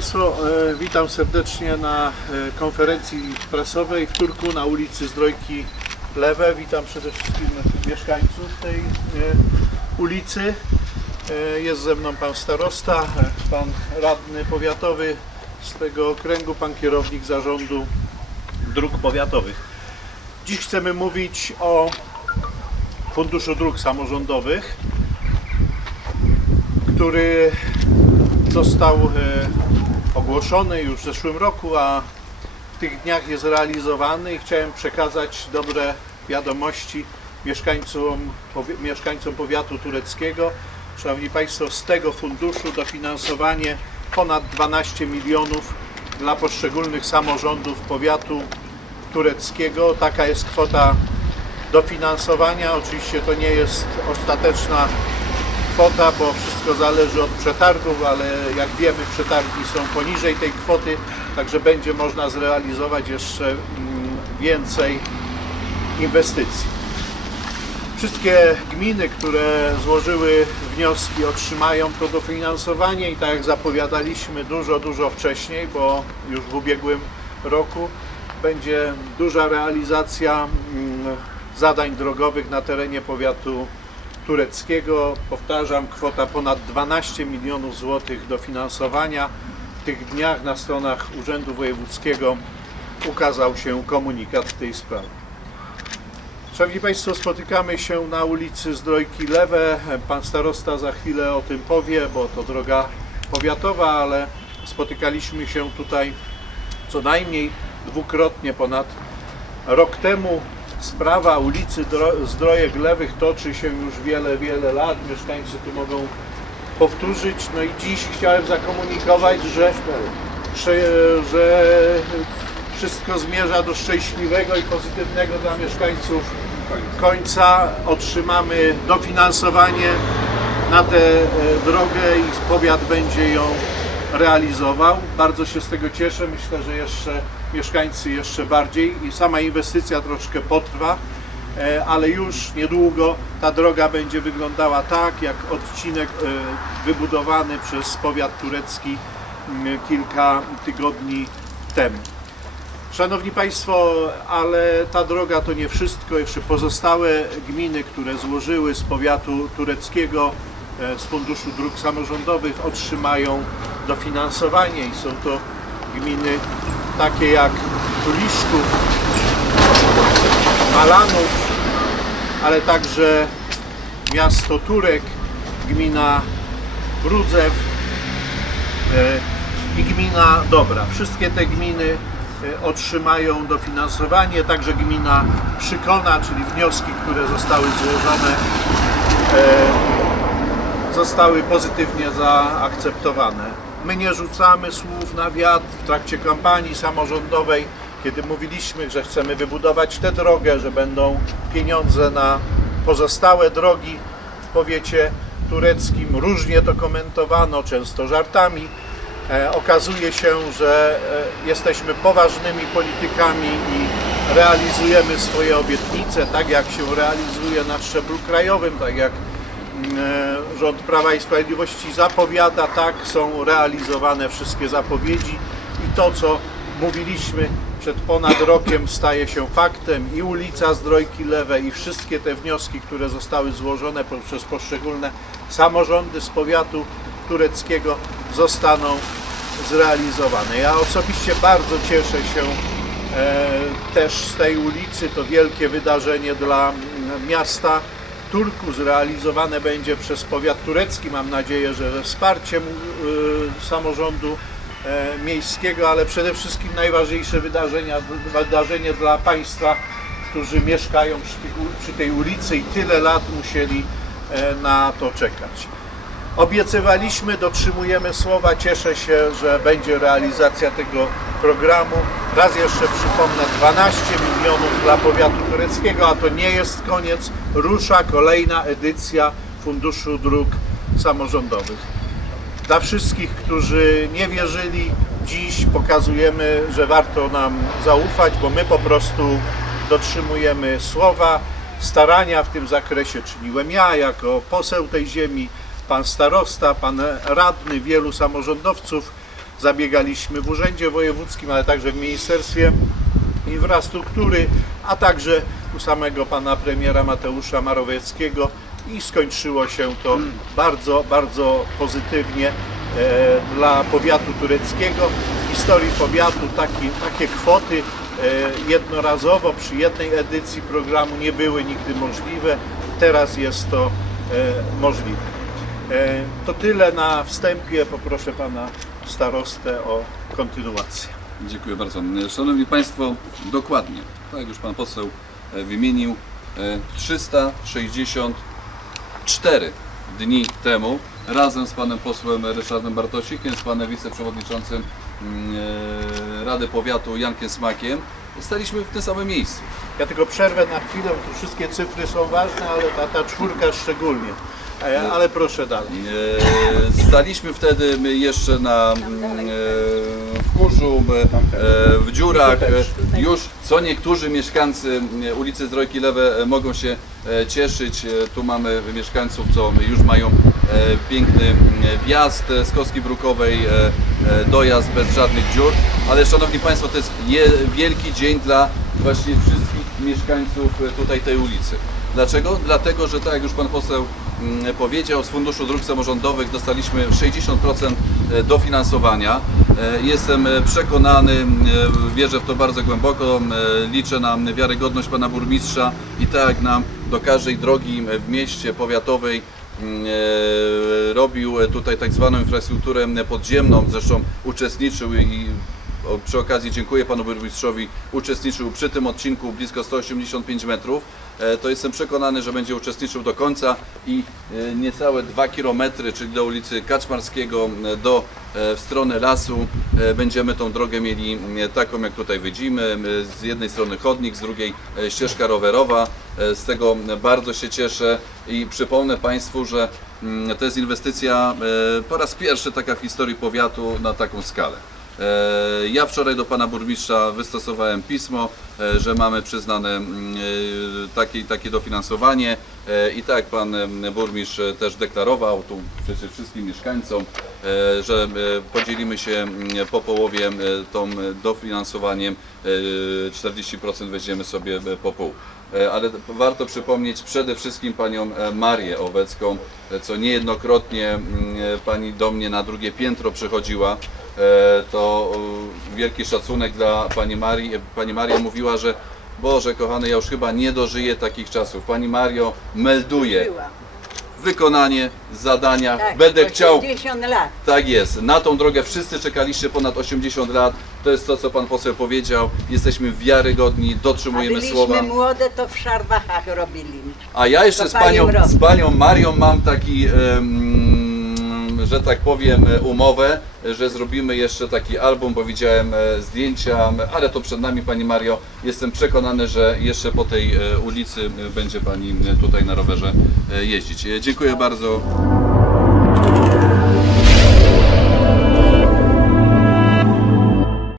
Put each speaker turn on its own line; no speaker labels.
Państwo, e, witam serdecznie na e, konferencji prasowej w Turku na ulicy Zdrojki Lewe. Witam przede wszystkim mieszkańców tej e, ulicy. Jest ze mną pan starosta, pan radny powiatowy z tego okręgu, pan kierownik zarządu dróg powiatowych. Dziś chcemy mówić o Funduszu Dróg Samorządowych, który został ogłoszony już w zeszłym roku, a w tych dniach jest realizowany i chciałem przekazać dobre wiadomości mieszkańcom, powi- mieszkańcom powiatu tureckiego. Szanowni Państwo, z tego funduszu dofinansowanie ponad 12 milionów dla poszczególnych samorządów powiatu tureckiego. Taka jest kwota dofinansowania. Oczywiście to nie jest ostateczna kwota, bo wszystko zależy od przetargów, ale jak wiemy przetargi są poniżej tej kwoty, także będzie można zrealizować jeszcze mm, więcej inwestycji. Wszystkie gminy, które złożyły wnioski otrzymają to dofinansowanie i tak jak zapowiadaliśmy dużo, dużo wcześniej, bo już w ubiegłym roku będzie duża realizacja mm, zadań drogowych na terenie powiatu tureckiego. Powtarzam, kwota ponad 12 milionów złotych dofinansowania. W tych dniach na stronach Urzędu Wojewódzkiego ukazał się komunikat w tej sprawie. Szanowni Państwo, spotykamy się na ulicy Zdrojki Lewe. Pan starosta za chwilę o tym powie, bo to droga powiatowa, ale spotykaliśmy się tutaj co najmniej dwukrotnie ponad rok temu. Sprawa ulicy Dro- Zdrojek Lewych toczy się już wiele, wiele lat. Mieszkańcy tu mogą powtórzyć. No i dziś chciałem zakomunikować, że, że, że wszystko zmierza do szczęśliwego i pozytywnego dla mieszkańców końca. Otrzymamy dofinansowanie na tę e, drogę i powiat będzie ją realizował. Bardzo się z tego cieszę. Myślę, że jeszcze mieszkańcy jeszcze bardziej i sama inwestycja troszkę potrwa, e, ale już niedługo ta droga będzie wyglądała tak, jak odcinek e, wybudowany przez powiat turecki m, kilka tygodni temu. Szanowni Państwo, ale ta droga to nie wszystko. Jeszcze pozostałe gminy, które złożyły z powiatu tureckiego e, z Funduszu Dróg Samorządowych otrzymają dofinansowanie i są to gminy takie jak Tuliszków, Malanów, ale także miasto Turek, gmina Brudzew, e, i gmina Dobra. Wszystkie te gminy e, otrzymają dofinansowanie, także gmina Przykona, czyli wnioski, które zostały złożone, e, zostały pozytywnie zaakceptowane. My nie rzucamy słów na wiatr w trakcie kampanii samorządowej, kiedy mówiliśmy, że chcemy wybudować tę drogę, że będą pieniądze na pozostałe drogi w powiecie tureckim. Różnie to komentowano, często żartami. E, okazuje się, że e, jesteśmy poważnymi politykami i realizujemy swoje obietnice, tak jak się realizuje na szczeblu krajowym, tak jak mm, e, rząd Prawa i Sprawiedliwości zapowiada, tak są realizowane wszystkie zapowiedzi i to, co mówiliśmy przed ponad rokiem staje się faktem i ulica Zdrojki Lewe i wszystkie te wnioski, które zostały złożone poprzez poszczególne samorządy z powiatu tureckiego zostaną zrealizowane. Ja osobiście bardzo cieszę się e, też z tej ulicy. To wielkie wydarzenie dla miasta Turku. Zrealizowane będzie przez powiat turecki. Mam nadzieję, że ze wsparciem e, samorządu e, miejskiego, ale przede wszystkim najważniejsze wydarzenia, wydarzenie dla Państwa, którzy mieszkają przy tej ulicy i tyle lat musieli e, na to czekać. Obiecywaliśmy, dotrzymujemy słowa. Cieszę się, że będzie realizacja tego programu. Raz jeszcze przypomnę, 12 milionów dla powiatu tureckiego, a to nie jest koniec. Rusza kolejna edycja Funduszu Dróg Samorządowych. Dla wszystkich, którzy nie wierzyli, dziś pokazujemy, że warto nam zaufać, bo my po prostu dotrzymujemy słowa. Starania w tym zakresie czyniłem ja jako poseł tej ziemi, pan starosta, pan radny, wielu samorządowców. zabiegaliśmy w Urzędzie Wojewódzkim, ale także w Ministerstwie Infrastruktury, a także u samego pana premiera Mateusza Marowieckiego i skończyło się to bardzo, bardzo pozytywnie e, dla powiatu tureckiego. W historii powiatu taki, takie kwoty e, jednorazowo przy jednej edycji programu nie były nigdy możliwe. Teraz jest to e, możliwe. E, To tyle na wstępie. Poproszę pana starostę o kontynuację.
Dziękuję bardzo. Szanowni Państwo, dokładnie, tak jak już Pan poseł e, wymienił, e, 364 dni temu razem z Panem posłem Ryszardem Bartosikiem, z Panem wiceprzewodniczącym mm, e, Rady Powiatu Jankiem Smakiem staliśmy w tym samym miejscu.
Ja tylko przerwę na chwilę, bo tu wszystkie cyfry są ważne, ale ta, ta czwórka szczególnie. Ale proszę dalej.
E, Staliśmy wtedy my jeszcze na mm, e, w kurzu, e, w dziurach. E, Już co niektórzy mieszkańcy ulicy Zdrojki Lewe mogą się cieszyć. Tu mamy mieszkańców, co już mają piękny wjazd z Kostki Brukowej, dojazd bez żadnych dziur. Ale Szanowni Państwo, to jest je, wielki dzień dla właśnie wszystkich mieszkańców tutaj tej ulicy. Dlaczego? Dlatego, że tak jak już Pan poseł mm, powiedział, z Funduszu Dróg Samorządowych dostaliśmy 60% dofinansowania. E, Jestem e, przekonany, e, wierzę w to bardzo głęboko, e, liczę na wiarygodność Pana Burmistrza i tak nam do każdej drogi w mieście powiatowej e, robił tutaj tak zwaną infrastrukturę podziemną, zresztą uczestniczył i Przy okazji dziękuję panu burmistrzowi. Uczestniczył przy tym odcinku blisko 185 metrów. E, To jestem przekonany, że będzie uczestniczył do końca i e, niecałe 2 km, czyli do ulicy Kaczmarskiego, e, do w stronę lasu będziemy tą drogę mieli taką jak tutaj widzimy. Z jednej strony chodnik, z drugiej ścieżka rowerowa. Z tego bardzo się cieszę i przypomnę Państwu, że mm, to jest inwestycja po raz pierwszy taka w historii powiatu na taką skalę. E, Ja wczoraj do pana burmistrza wystosowałem pismo, e, że mamy przyznane mm, e, takie, takie dofinansowanie i tak pan burmistrz też deklarował tu przecież wszystkim mieszkańcom, że podzielimy się mm, po połowie tą dofinansowaniem, e, 40% weźmiemy sobie po pół. Ale warto przypomnieć przede wszystkim panią Marię Owecką, co niejednokrotnie mm, pani do mnie na drugie piętro przychodziła. E, To e, wielki szacunek dla pani Marii. E, Pani Maria mówiła, że Boże kochany, ja już chyba nie dożyję takich czasów. Pani Mario melduje wykonanie zadania.
Tak,
Będę chciał
80 lat.
tak jest. Na tą drogę wszyscy czekaliście ponad 80 lat. To jest to, co pan poseł powiedział. Jesteśmy wiarygodni,
A
dotrzymujemy
byliśmy
słowa.
młode, to w szarbachach robili.
A ja jeszcze z panią, z panią Marią mam taki, em, że tak powiem, umowę, że zrobimy jeszcze taki album, bo widziałem e, zdjęcia, ale to przed nami pani Mario. Jestem przekonany, że jeszcze po tej e, ulicy e, będzie pani tutaj na rowerze jeździć. Dziękuję bardzo.